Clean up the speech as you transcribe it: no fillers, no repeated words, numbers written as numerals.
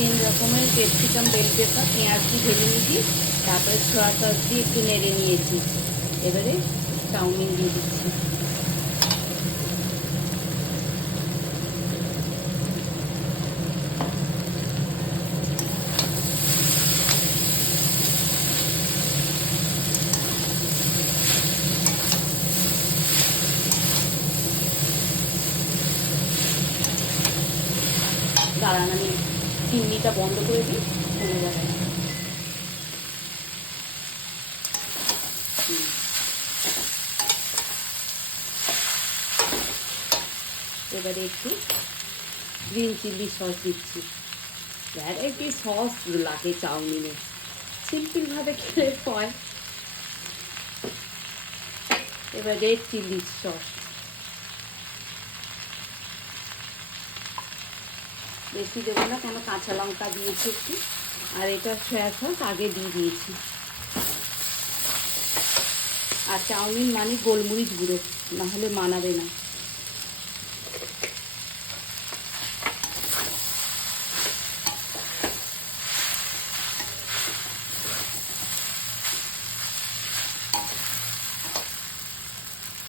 তিন রকমের capsicum bell paper পেঁয়াজ দিয়ে ভেজে নিয়েছি, তারপরে সয়া সস দিয়ে একটু নেড়ে নিয়েছি। এবারে চাউমিন দিয়ে দিচ্ছি। দাঁড়ান, আমি চিমনিটা বন্ধ করে দিই, কমে যাবে। এবারে একটু গ্রিন চিলি সস দিচ্ছি। ভ্যারাইটি সস লাগে চাউমিনে, সিম্পলভাবে খেলে হয়। এবার রেড চিলি সস, বেশি দেবো না কেন কাঁচা লঙ্কা দিয়েছি একটু, আর এটা সয়া সস আগে দিয়ে দিয়েছি। আর চাউমিন মানে গোলমরিচ গুঁড়ো, নাহলে মানাবে না।